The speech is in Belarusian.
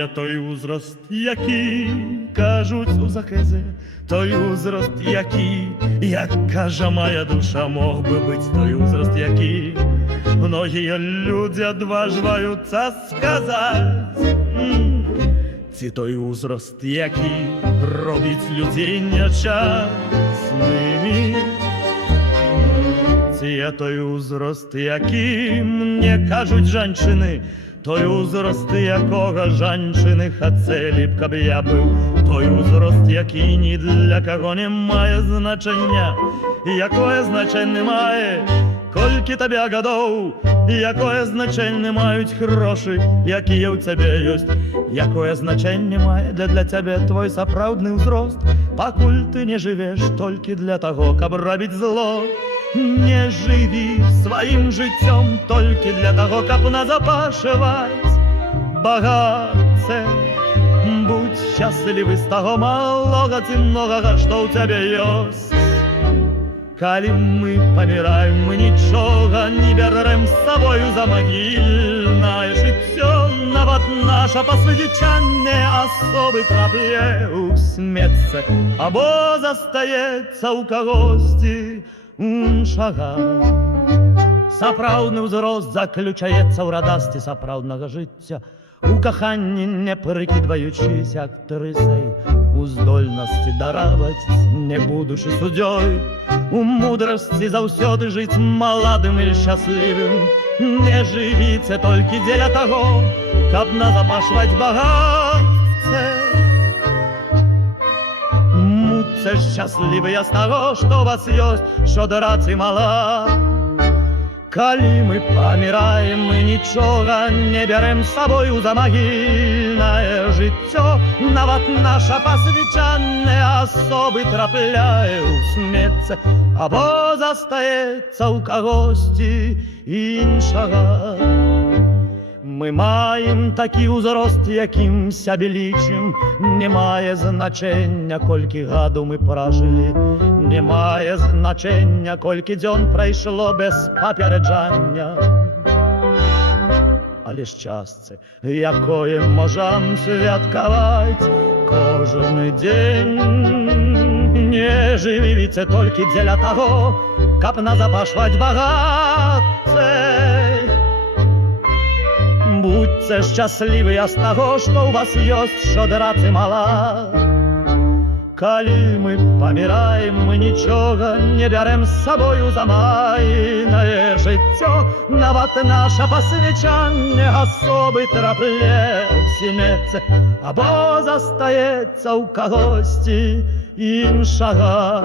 Є той узрост, який, кажуть у захезе, той узрост, який, як каже моя душа, мог би бить той узрост, який многие люди отваживаются сказать. Ці той узрост, який робить людей нещасними. Ці той узрост, який, мне кажуть жанчини, той узрост, якого жанчини хотели б, каб я був. Той узрост, який ні для кого не має значення. Якое значення має, кольки тебе годов, якое значення мають гроші, які у тебе єсть. Якое значення має для тебе твой сапраўдны ўзрост, пакуль ты не живеш толькі для того, каб робіць зло. Не живи своим життям толькі для того, каб назапашивать багатце. Будь счастливый з того малого ці многого, што ў тебе ёсць. Калі мы паміраем, мы нічога не бярем з собою за магільнае жыццё. Нават наша пасведчанне асобы трапляе ў смецце, або застаецца ў кагосьці іншага. Сапраўдны ўзрост заключаецца ў радасці сапраўднага жыцця, у каханні не прыкідваючыся актрысай, у здольнасці дараваць, не будучы суддзёй, у мудрасці заўсёды жыць маладым і шчаслівым. Не жывіце толькі дзеля таго, каб назапашваць багацце. Будзьце шчаслівыя з таго, што ў вас ёсць, што драцы мала. Калі мы паміраем, мы нічога не бярем з сабою за магільнае жыццё. Нават наша пасвечаныя асобы трапляе ў смецце, або застаецца ў кагосьці іншага. Мы маем такі ўзрост, якім сябе лічым. Не мае значэння, колькі гаду мы пражылі. Не мае значэння, колькі дзён прайшло без папераджання. Але шчасце, якое можам святкаваць кожны дзень. Не жывіце толькі дзеля таго, каб назапашваць багацце. Будьце шчаслівыя з таго, што ў вас ёсць, што драцы мала. Калі мы паміраем, мы нічога не бярем з сабою за майнае жыццё. Нават наша пасвечанне асобы трапляе ў смецце, або застаецца ў кагосьці іншага.